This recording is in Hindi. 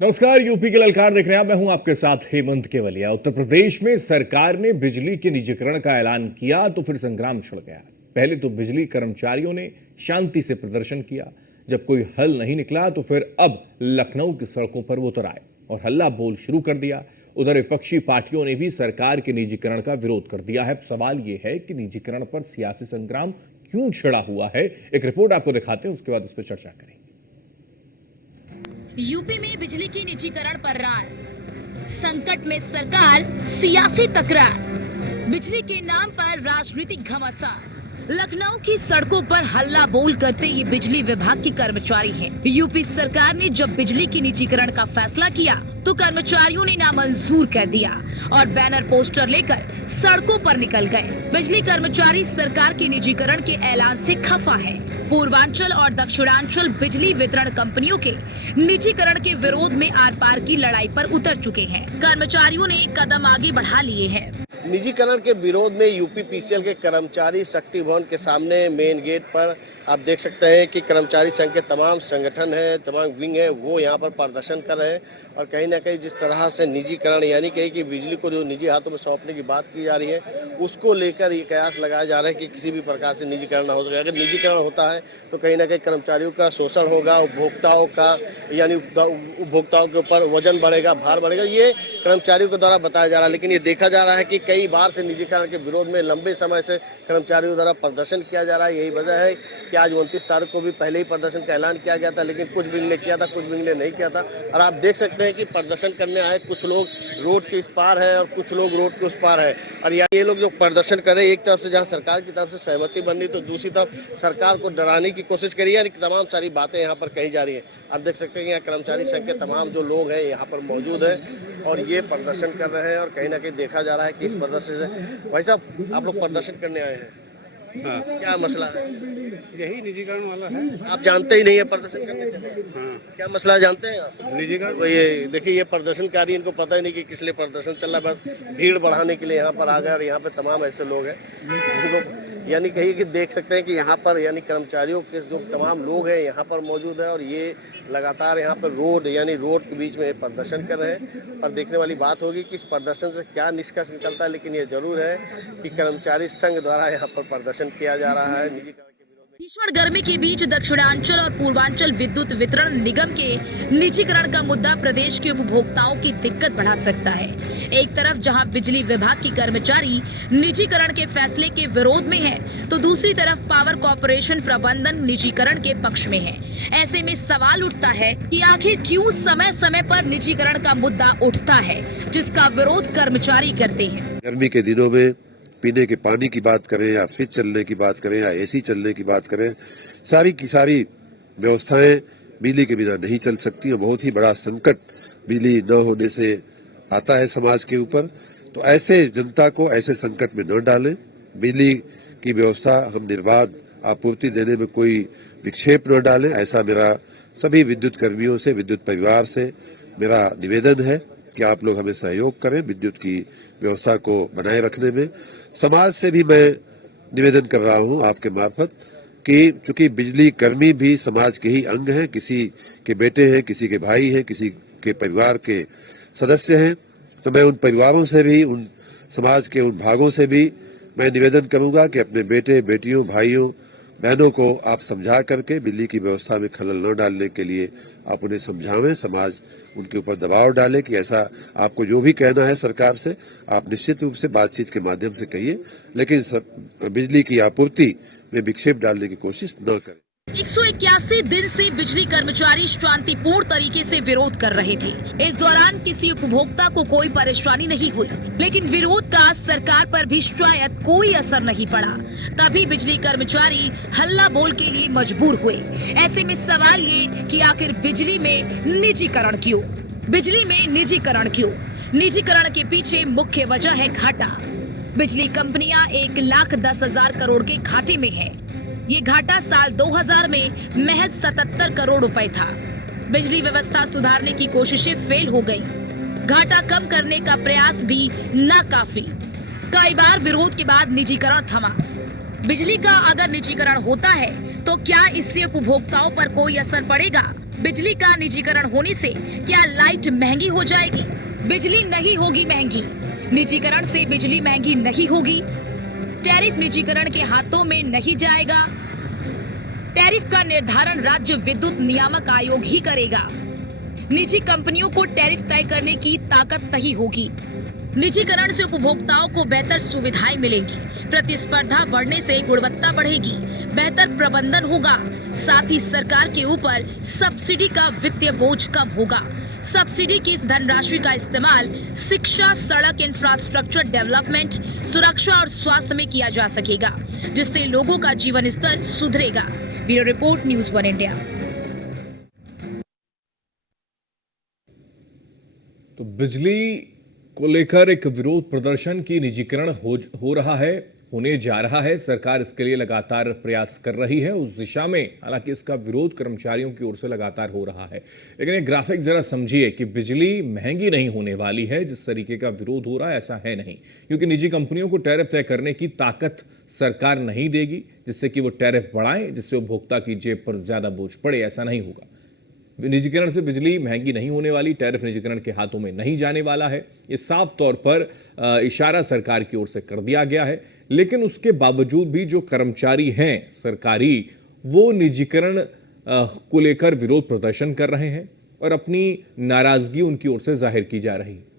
नमस्कार। यूपी के ललकार देख रहे हैं आप। मैं हूं आपके साथ हेमंत केवलिया। उत्तर प्रदेश में सरकार ने बिजली के निजीकरण का ऐलान किया तो फिर संग्राम छिड़ गया। पहले तो बिजली कर्मचारियों ने शांति से प्रदर्शन किया। जब कोई हल नहीं निकला तो फिर अब लखनऊ की सड़कों पर वो उतर आए और हल्ला बोल शुरू कर दिया। उधर विपक्षी पार्टियों ने भी सरकार के निजीकरण का विरोध कर दिया है। सवाल यह है कि निजीकरण पर सियासी संग्राम क्यों छिड़ा हुआ है। एक रिपोर्ट आपको दिखाते हैं, उसके बाद इस पर चर्चा करेंगे। यूपी में बिजली की निजीकरण पर रार, संकट में सरकार, सियासी तकरार, बिजली के नाम पर राजनीतिक घमासान। लखनऊ की सड़कों पर हल्ला बोल करते ये बिजली विभाग के कर्मचारी हैं। यूपी सरकार ने जब बिजली की निजीकरण का फैसला किया तो कर्मचारियों ने नामंजूर कर दिया और बैनर पोस्टर लेकर सड़कों पर निकल गए। बिजली कर्मचारी सरकार के निजीकरण के ऐलान से खफा है। पूर्वांचल और दक्षिणांचल बिजली वितरण कंपनियों के निजीकरण के विरोध में आर पार की लड़ाई पर उतर चुके हैं। कर्मचारियों ने एक कदम आगे बढ़ा लिए हैं। निजीकरण के विरोध में यूपीपीसीएल के कर्मचारी शक्ति भवन के सामने मेन गेट पर आप देख सकते हैं कि कर्मचारी संघ के तमाम संगठन है, तमाम विंग है, वो यहाँ पर प्रदर्शन कर रहे हैं। और कहीं ना कहीं जिस तरह से निजीकरण यानी कहीं कि बिजली को जो निजी हाथों में सौंपने की बात की जा रही है, उसको लेकर ये कयास लगाया जा रहा है कि किसी भी प्रकार से निजीकरण ना हो सके। अगर निजीकरण होता है तो कहीं ना कहीं कर्मचारियों का शोषण होगा, उपभोक्ताओं का यानी उपभोक्ताओं के ऊपर वजन बढ़ेगा, भार बढ़ेगा, ये कर्मचारियों के द्वारा बताया जा रहा है। लेकिन ये देखा जा रहा है कि कई बार से निजीकरण के विरोध में लंबे समय से कर्मचारियों द्वारा प्रदर्शन किया जा रहा है। यही वजह है कि आज 29 तारीख को भी पहले ही प्रदर्शन का ऐलान किया गया था, लेकिन कुछ विंग ने किया था, कुछ विंग ने नहीं किया था। और आप देख सकते हैं कि प्रदर्शन करने आए कुछ लोग रोड के इस पार है और कुछ लोग रोड के उस पार है। और ये लोग जो प्रदर्शन कर रहे हैं, एक तरफ से जहां सरकार की तरफ से सहमति बन रही तो दूसरी तरफ सरकार को डराने की कोशिश करी है। तमाम सारी बातें यहाँ पर कही जा रही है। आप देख सकते हैं कि यहाँ कर्मचारी संघ के तमाम जो लोग हैं यहाँ पर मौजूद हैं और ये प्रदर्शन कर रहे हैं। और कहीं ना कहीं देखा जा रहा है कि इस प्रदर्शन से भाई साहब आप लोग प्रदर्शन करने आए हैं, हाँ। क्या मसला है? यही निजीकरण वाला है। आप जानते ही नहीं है प्रदर्शन करने चले? हाँ। क्या मसला है जानते हैं आप? निजीकरण तो ये देखिए, ये प्रदर्शनकारी, इनको पता ही नहीं कि किस लिए प्रदर्शन चल रहा है। बस भीड़ बढ़ाने के लिए यहाँ पर आ गए। और यहाँ पे तमाम ऐसे लोग हैं जिनको यानी कहीं कि देख सकते हैं कि यहाँ पर यानी कर्मचारियों के जो तमाम लोग हैं यहाँ पर मौजूद है और ये लगातार यहाँ पर रोड के बीच में प्रदर्शन कर रहे हैं। और देखने वाली बात होगी कि इस प्रदर्शन से क्या निष्कर्ष निकलता है। लेकिन ये जरूर है कि कर्मचारी संघ द्वारा यहाँ पर प्रदर्शन किया जा रहा है निजीकरण के विरोध में। भीषण गर्मी के बीच दक्षिणांचल और पूर्वांचल विद्युत वितरण निगम के निजीकरण का मुद्दा प्रदेश के उपभोक्ताओं की दिक्कत बढ़ा सकता है। एक तरफ जहां बिजली विभाग की कर्मचारी निजीकरण के फैसले के विरोध में है, तो दूसरी तरफ पावर कॉर्पोरेशन प्रबंधन निजीकरण के पक्ष में है। ऐसे में सवाल उठता है कि आखिर क्यों समय समय पर निजीकरण का मुद्दा उठता है, जिसका विरोध कर्मचारी करते हैं। गर्मी के दिनों में पीने के पानी की बात करें या फ्रिज चलने की बात करें या एसी चलने की बात करें, सारी की सारी व्यवस्थाएं बिजली के बिना नहीं चल सकती और बहुत ही बड़ा संकट बिजली न होने से आता है समाज के ऊपर। तो ऐसे जनता को ऐसे संकट में न डालें। बिजली की व्यवस्था हम निर्बाध आपूर्ति देने में कोई विक्षेप न डालें, ऐसा मेरा सभी विद्युत कर्मियों से, विद्युत परिवार से मेरा निवेदन है कि आप लोग हमें सहयोग करें विद्युत की व्यवस्था को बनाए रखने में। समाज से भी मैं निवेदन कर रहा हूं आपके मार्फत कि चूंकि बिजली कर्मी भी समाज के ही अंग हैं, किसी के बेटे हैं, किसी के भाई हैं, किसी के परिवार के सदस्य हैं, तो मैं उन परिवारों से भी, उन समाज के उन भागों से भी मैं निवेदन करूंगा कि अपने बेटे, बेटियों, भाइयों, बहनों को आप समझा करके बिजली की व्यवस्था में खलल न डालने के लिए आप उन्हें समझावें। समाज उनके ऊपर दबाव डाले कि ऐसा आपको जो भी कहना है सरकार से आप निश्चित रूप से बातचीत के माध्यम से कहिए, लेकिन बिजली की आपूर्ति में विक्षेप डालने की कोशिश न करें। 181 दिन से बिजली कर्मचारी शांतिपूर्ण तरीके से विरोध कर रहे थे। इस दौरान किसी उपभोक्ता को कोई परेशानी नहीं हुई, लेकिन विरोध का सरकार पर भी शायद कोई असर नहीं पड़ा। तभी बिजली कर्मचारी हल्ला बोल के लिए मजबूर हुए। ऐसे में सवाल ये कि आखिर बिजली में निजीकरण क्यों? बिजली में निजीकरण क्यों? निजीकरण के पीछे मुख्य वजह है घाटा। बिजली कंपनियां 1,10,000 करोड़ के घाटे में है। ये घाटा साल 2000 में महज 77 करोड़ रुपए था। बिजली व्यवस्था सुधारने की कोशिशें फेल हो गई। घाटा कम करने का प्रयास भी नाकाफी। कई बार विरोध के बाद निजीकरण थमा। बिजली का अगर निजीकरण होता है तो क्या इससे उपभोक्ताओं पर कोई असर पड़ेगा? बिजली का निजीकरण होने से क्या लाइट महंगी हो जाएगी? बिजली नहीं होगी महंगी। निजीकरण से बिजली महंगी नहीं होगी। टैरिफ निजीकरण के हाथों में नहीं जाएगा। टैरिफ का निर्धारण राज्य विद्युत नियामक आयोग ही करेगा। निजी कंपनियों को टैरिफ तय करने की ताकत नहीं होगी। निजीकरण से उपभोक्ताओं को बेहतर सुविधाएं मिलेंगी। प्रतिस्पर्धा बढ़ने से गुणवत्ता बढ़ेगी। बेहतर प्रबंधन होगा। साथ ही सरकार के ऊपर सब्सिडी का वित्तीय बोझ कम होगा। सब्सिडी की इस धनराशि का इस्तेमाल शिक्षा, सड़क, इंफ्रास्ट्रक्चर डेवलपमेंट, सुरक्षा और स्वास्थ्य में किया जा सकेगा, जिससे लोगों का जीवन स्तर सुधरेगा। Bureau report, news 1 India. तो बिजली को लेकर एक विरोध प्रदर्शन की निजीकरण हो रहा है, होने जा रहा है। सरकार इसके लिए लगातार प्रयास कर रही है उस दिशा में। हालांकि इसका विरोध कर्मचारियों की ओर से लगातार हो रहा है। लेकिन ये ग्राफिक जरा समझिए कि बिजली महंगी नहीं होने वाली है। जिस तरीके का विरोध हो रहा है ऐसा है नहीं, क्योंकि निजी कंपनियों को टैरिफ तय करने की ताकत सरकार नहीं देगी जिससे कि वो टैरिफ बढ़ाएं, जिससे उपभोक्ता की जेब पर ज्यादा बोझ पड़े। ऐसा नहीं होगा। निजीकरण से बिजली महंगी नहीं होने वाली, टैरिफ निजीकरण के हाथों में नहीं जाने वाला है। ये साफ तौर पर इशारा सरकार की ओर से कर दिया गया है। लेकिन उसके बावजूद भी जो कर्मचारी हैं सरकारी, वो निजीकरण को लेकर विरोध प्रदर्शन कर रहे हैं और अपनी नाराजगी उनकी ओर से जाहिर की जा रही है।